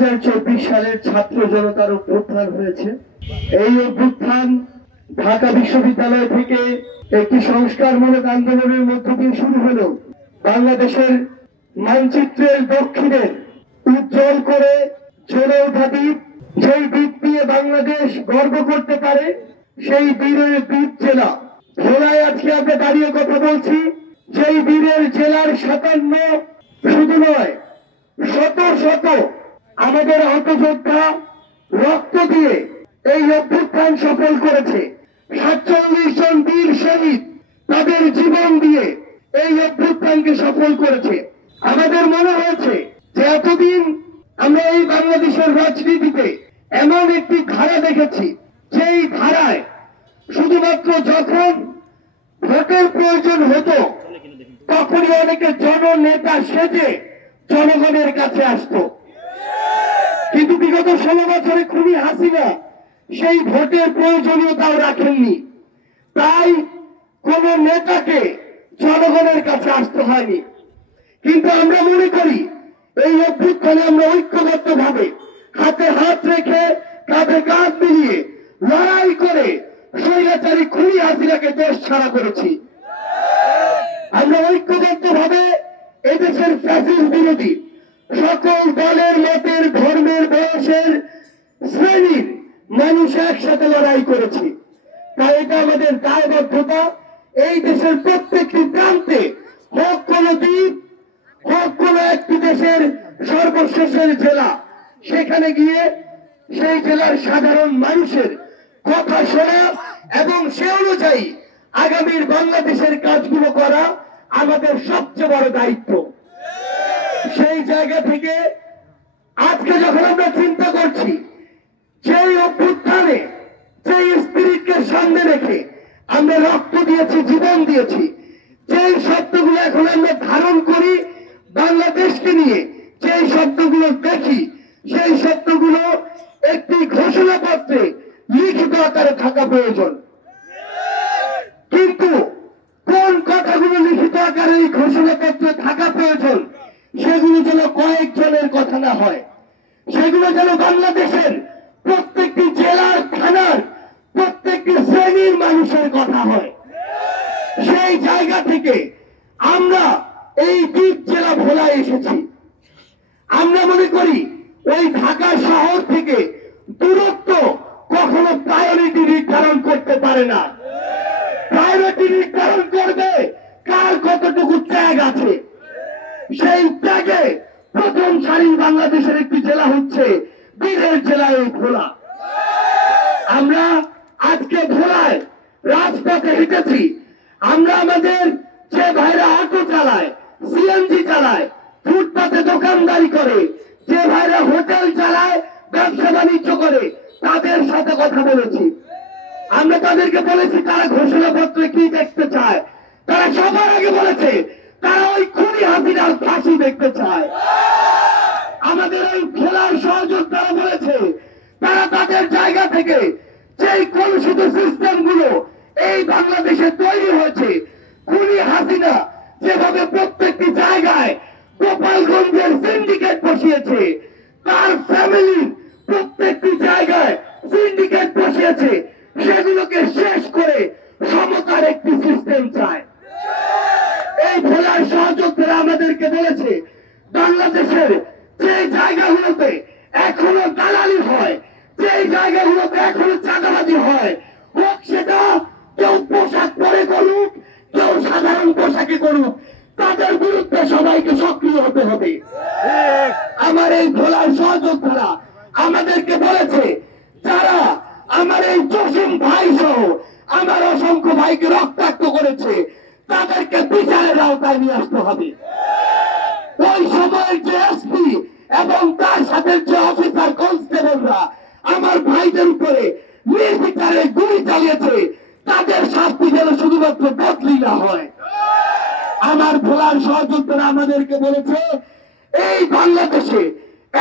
2024 সালের ছাত্র জনতার অভ্যুত্থান হয়েছে। এই অভ্যুত্থান ঢাকা বিশ্ববিদ্যালয় থেকে একটি সংস্কারমূলক আন্দোলনের মধ্য দিয়ে শুরু হলো। বাংলাদেশের মানচিত্রের দক্ষিণের উজ্জ্বল করে জ্বলে ওঠা দ্বীপ, যেই দ্বীপ নিয়ে বাংলাদেশ গর্ব করতে পারে, সেই বীরের দ্বীপ জেলা ভোলায় আজকে আমরা দাঁড়িয়ে কথা বলছি। যেই বীরের জেলার 57 শুধু নয়, শত শত আমাদের হতযোদ্ধা রক্ত দিয়ে এই অভ্যুত্থান সফল করেছে। 47 জন বীর শহীদ তাদের জীবন দিয়ে এই অভ্যুত্থানকে সফল করেছে। আমাদের মনে হয়েছে যে এতদিন আমরা এই বাংলাদেশের রাজনীতিতে এমন একটি ধারা দেখেছি, যেই ধারায় শুধুমাত্র যখন ভোটের প্রয়োজন হতো তখনই অনেকে জননেতা সেজে জনগণের কাছে আসতো। কিন্তু বিগত 16 বছরে খুনি হাসিনা সেই ভোটের প্রয়োজনীয়তাও রাখেননি, তাই কোন নেতাকে জনগণের কাছে আসতে হয়নি। কিন্তু আমরা মনে করি এই অভ্যুত্থানে আমরা ঐক্যবদ্ধ ভাবে হাতে হাত রেখে কাঁধে কাঁধ মিলিয়ে লড়াই করে স্বৈরাচারী খুনি হাসিনাকে দেশ ছাড়া করেছি। আমরা ঐক্যবদ্ধ ভাবে এদেশের ফ্যাসিস্ট বিরোধী সকল দলের, মতের, ধর্মের, বয়সের, শ্রেণীর মানুষ একসাথে লড়াই করেছি। তাই এটা আমাদের দায়বদ্ধতা, এই দেশের প্রত্যেকটি প্রান্তে, হোক কোন দ্বীপ, হোক কোন একটি দেশের সর্বশেষের জেলা, সেখানে গিয়ে সেই জেলার সাধারণ মানুষের কথা শোনা এবং সে অনুযায়ী আগামীর বাংলাদেশের কাজগুলো করা আমাদের সবচেয়ে বড় দায়িত্ব। সেই জায়গা থেকে আজকে যখন আমরা চিন্তা করছি, যেই অভ্যুত্থানে যেই স্পিরিটকে সামনে রেখে আমরা রক্ত দিয়েছি, জীবন দিয়েছি, যেই শব্দগুলো এখন আমরা ধারণ করি বাংলাদেশকে নিয়ে, যেই শব্দগুলো দেখি, সেই শব্দগুলো একটি ঘোষণাপত্রে লিখিত আকারে থাকা প্রয়োজন। কিন্তু কোন কথাগুলো লিখিত আকারে এই ঘোষণাপত্রে থাকা প্রয়োজন, সেগুলো যেন কয়েকজনের কথা না হয়, সেগুলো যেন বাংলাদেশের প্রত্যেকটি জেলার, থানার প্রত্যেকটি শ্রেণীর মানুষের কথা হয়। সেই জায়গা থেকে আমরা এই দ্বীপ জেলা ভোলায় এসেছি। আমরা মনে করি ওই ঢাকা শহর থেকে দূরত্ব কখনো প্রায়োরিটি নির্ধারণ করতে পারে না। প্রায়োরিটি নির্ধারণ করবে কার কতটুকু ত্যাগ আছে। সেই ত্যাগে প্রথম সারির বাংলাদেশের একটি জেলা হচ্ছে বীরের জেলা এই ভোলা। আমরা আজকে ভোলায় রাজপথে হেঁটেছি। আমরা আমাদের যে ভাইরা অটো চালায়, সিএনজি চালায়, ফুটপাতে দোকানদারি করে, যে ভাইরা হোটেল চালায়, ব্যবসা বাণিজ্য করে, তাদের সাথে কথা বলেছি। আমরা তাদেরকে বলেছি তারা ঘোষণাপত্রে কি দেখতে চায়। তারা সবার আগে বলেছে তারা ওই খুনি হাসিনার ফাঁসি দেখতে চায়। আমাদের এই খেলার সহযোদ্ধারা বলেছে তারা তাদের জায়গা থেকে যেই কলুষিত সিস্টেম গুলো এই বাংলাদেশে তৈরি হয়েছে, খুনি হাসিনা যেভাবে প্রত্যেকটি জায়গায় গোপালগঞ্জের সিন্ডিকেট বসিয়েছে, তার ফ্যামিলি প্রত্যেকটি জায়গায় সিন্ডিকেট বসিয়েছে, সেগুলোকে শেষ করে সমতার একটি সিস্টেম চায়। এই ভোলার সহযোদ্ধারা আমাদেরকে বলেছে বাংলাদেশের যে জায়গাগুলোতে এখনো দালালি হয়, যে জায়গাগুলোতে এখনো চাঁদাবাজি হয়, হোক সেটা কেউ পোশাক পরে করুক, কেউ সাধারণ পোশাকে করুক, তাদের বিরুদ্ধে সবাইকে সক্রিয় হতে হবে। আমার এই ভোলার সহযোদ্ধারা আমাদেরকে বলেছে যারা আমার এই জসিম ভাই সহ আমার অসংখ্য ভাইকে রক্তাক্ত করেছে, তাদেরকে বিচারের আওতায় নিয়ে আসতে হবে। ওই সময়ের যে এসপি এবং তার সাথে যে অফিসার কনস্টেবলরা আমার ভাইদের উপরে নির্বিচারে গুলি চালিয়েছে, তাদের শাস্তি যেন শুধুমাত্র বদলি না হয়। আমার ভোলার সহযোদ্ধারা আমাদেরকে বলেছে এই বাংলাদেশে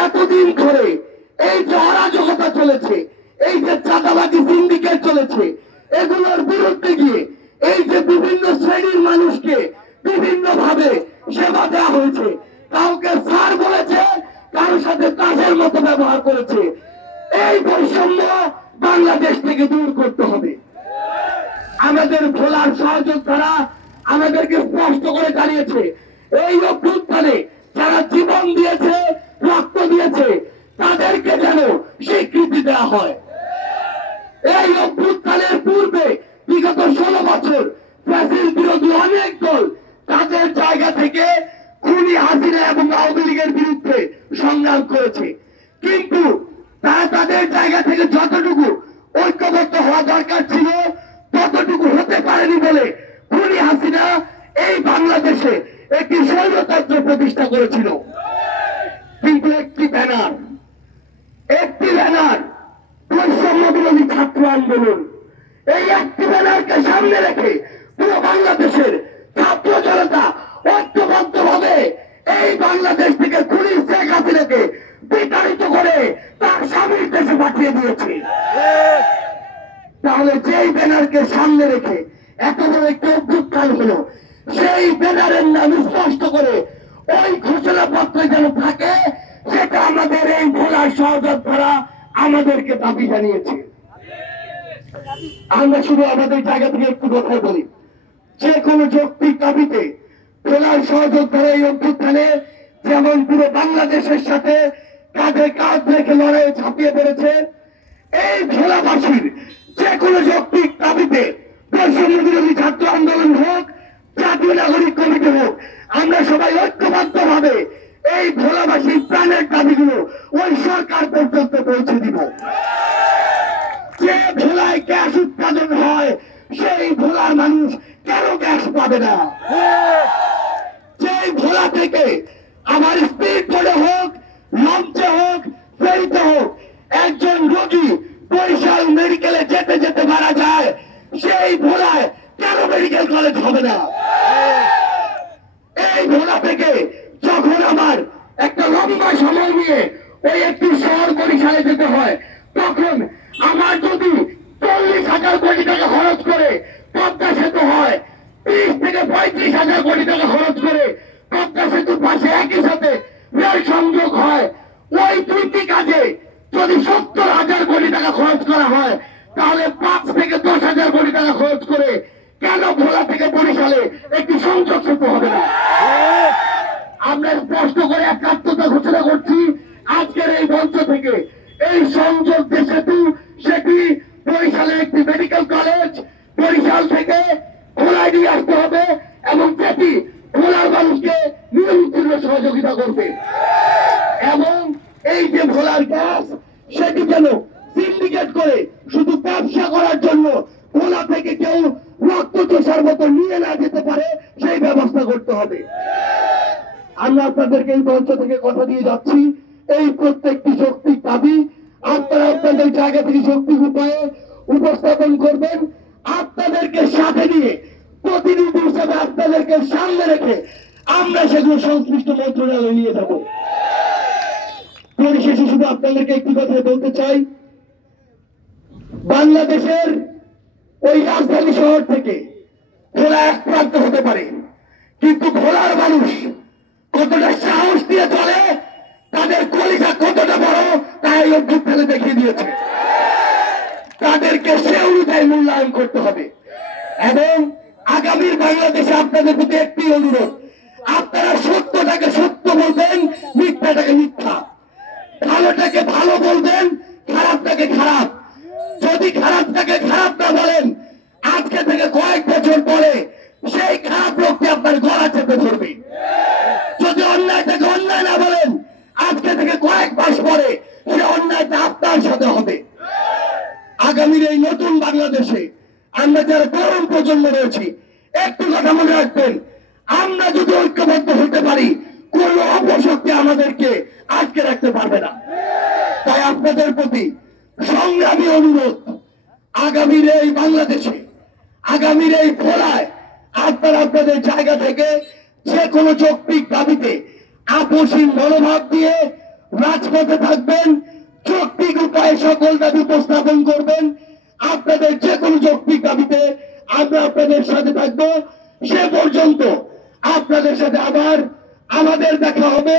এতদিন ধরে এই যে অরাজকতা চলেছে, এই যে চাঁদাবাজি সিন্ডিকেট চলেছে, এগুলোর বিরুদ্ধে গিয়ে এই যে বিভিন্ন শ্রেণীর মানুষকে বিভিন্ন ভাবে সেবা দেওয়া হয়েছে, কাউকে স্যার বলেছে, কারোর সাথে কাজের মতো ব্যবহার করেছে। এই বৈষম্য বাংলাদেশ থেকে দূর করতে হবে। আমাদের ভোলার সহযোদ্ধারা আমাদেরকে স্পষ্ট করে জানিয়েছে, এই অভ্যুত্থানে যারা জীবন দিয়েছে, রক্ত দিয়েছে, তাদেরকে যেন স্বীকৃতি দেওয়া হয়। এই অভ্যুত্থানের পূর্বে বিগত 16 বছর ফ্যাসিস্ট বিরোধী অনেক দল তাদের জায়গা থেকে খুনি হাসিনা এবং আওয়ামী লীগের বিরুদ্ধে সংগ্রাম করেছে, কিন্তু তারা তাদের জায়গা থেকে যতটুকু ঐক্যবদ্ধ হওয়া দরকার ছিল ততটুকু হতে পারেনি বলে খুনি হাসিনা এই বাংলাদেশে একটি স্বৈরতন্ত্র প্রতিষ্ঠা করেছিল। কিন্তু একটি ব্যানার বৈষম্য বিরোধী ছাত্র আন্দোলন, এই একটি ব্যানারকে সামনে রেখে পুরো বাংলাদেশের ছাত্র জনতা ঐক্যবদ্ধ ভাবে এই বাংলাদেশ থেকে খুনি শেখ হাসিনাকে বিতাড়িত করে তার স্বামীর দেশে পাঠিয়ে দিয়েছে। তাহলে যেই ব্যানারকে সামনে রেখে এত বড় একটি অভ্যুত্থান হলো, সেই ব্যানারের নাম স্পষ্ট করে ওই ঘোষণাপত্রে যেন থাকে, সেটা আমাদের এই ভোলার সহযোদ্ধারা আমাদেরকে দাবি জানিয়েছে। আমরা শুধু আমাদের জায়গা থেকে একটু কথা বলি, যে কোনো যৌক্তিক দাবিতে ভোলার সহযোদ্ধারা এই অভ্যুত্থানে যেমন পুরো বাংলাদেশের সাথে কাঁধে কাঁধ রেখে লড়াইয়ে ঝাঁপিয়ে পড়েছে, এই ভোলাবাসীর যে কোনো যৌক্তিক দাবিতে বৈষম্য বিরোধী ছাত্র আন্দোলন হোক, জাতীয় নাগরিক কমিটি হোক, আমরা সবাই ঐক্যবদ্ধ ভাবে এই ভোলাবাসীর প্রাণের দাবিগুলো ওই সরকার পর্যন্ত পৌঁছে দিব। যে ভোলায় গ্যাস উৎপাদন হয়, সেই ভোলার মানুষ কেন গ্যাস পাবে না? যে ভোলা থেকে আমার স্পিড বোটে হোক, লঞ্চে হোক, ফেরিতে হোক, একজন রোগী বরিশাল মেডিকেলে যেতে যেতে মারা যায়, সেই ভোলায় কেন মেডিকেল কলেজ হবে না? এই ভোলা থেকে যখন আমার একটা লম্বা সময় নিয়ে ওই একটি শহর বরিশালে যেতে হয়, তখন আমার যদি 40,000 কোটি টাকা খরচ করে পদ্মা সেতু হয়, 30 থেকে 35,000 কোটি টাকা খরচ করে পদ্মা সেতুর পাশে একই সাথে রেল সংযোগ হয়, ওই দুইটি কাজে যদি 70,000 কোটি টাকা খরচ করা হয়, তাহলে 5 থেকে 10,000 কোটি টাকা খরচ করে কেন ভোলা থেকে বরিশালে একটি সংযোগ সেতু হবে না? আমরা স্পষ্ট করে একাত্মতা ঘোষণা করছি আজকের এই মঞ্চ থেকে, এই সংযোগ যে সেতু, সেটি বরিশালে একটি মেডিকেল কলেজ বরিশাল থেকে ভোলায় নিয়ে আসতে হবে, এবং যেটি ভোলার মানুষকে নিরুদ্দেশ্য সহযোগিতা করবে। এবং এই যে ভোলার গ্যাস, সেটি যেন সিন্ডিকেট করে শুধু ব্যবসা করার জন্য ভোলা থেকে কেউ রক্ত চোষার মতো নিয়ে না যেতে পারে, সেই ব্যবস্থা করতে হবে। আমরা আপনাদেরকে এই মঞ্চ থেকে কথা দিয়ে যাচ্ছি, এই প্রত্যেকটি যৌক্তিক দাবি আপনারা আপনাদের জায়গা থেকে যৌক্তিক উপায়ে উপস্থাপন করবেন। আপনাদেরকে সাথে নিয়ে প্রতিনিধি হিসেবে আপনাদেরকে সামনে রেখে আমরা সেগুলো সংশ্লিষ্ট মন্ত্রণালয়ে নিয়ে যাব। পরিশেষে শুধু আপনাদেরকে একটি কথা বলতে চাই, বাংলাদেশের ওই রাজধানী শহর থেকে ভোলা এক প্রান্ত হতে পারে, কিন্তু ভোলার মানুষ কতটা সাহস দিয়ে চলে, তাদের কলিজা কতটা বড়, তা এই অভ্যুত্থানে দেখিয়ে দিয়েছে। তাদেরকে সে অনুযায়ী মূল্যায়ন করতে হবে। এবং আগামীর বাংলাদেশে আপনাদের প্রতি একটি অনুরোধ, আপনারা সত্যটাকে সত্য বলবেন, মিথ্যাটাকে মিথ্যা, ভালোটাকে ভালো বলবেন, খারাপটাকে খারাপ। যদি খারাপটাকে খারাপ না বলেন, আজকে থেকে কয়েক বছর পরে সেই খারাপ লোকটি আপনার গলা চেপে ধরবে। যদি অন্যায়টাকে অন্যায় না বলেন, আজকে থেকে কয়েক মাস পরে সে অন্যায়টা আপনার সাথে হবে। আগামীর এই নতুন বাংলাদেশে আমরা যারা তরুণ প্রজন্ম রয়েছি, একটু কথা মনে রাখবেন, আমরা যদি ঐক্যবদ্ধ হতে পারি, কোন অপশক্তি আমাদেরকে আটকে রাখতে পারবে না। তাই আপনাদের প্রতি সংগ্রামী অনুরোধ, আগামীর এই বাংলাদেশে, আগামীর এই ভোলায় আপনারা আপনাদের জায়গা থেকে যে কোনো যৌক্তিক দাবিতে আপোষহীন মনোভাব দিয়ে রাজপথে থাকবেন, যৌক্তিক উপায়ে সকল দাবি উপস্থাপন করবেন। আপনাদের যে কোনো যৌক্তিক দাবিতে আমরা আপনাদের সাথে থাকবো। সে পর্যন্ত আপনাদের সাথে আবার আমাদের দেখা হবে।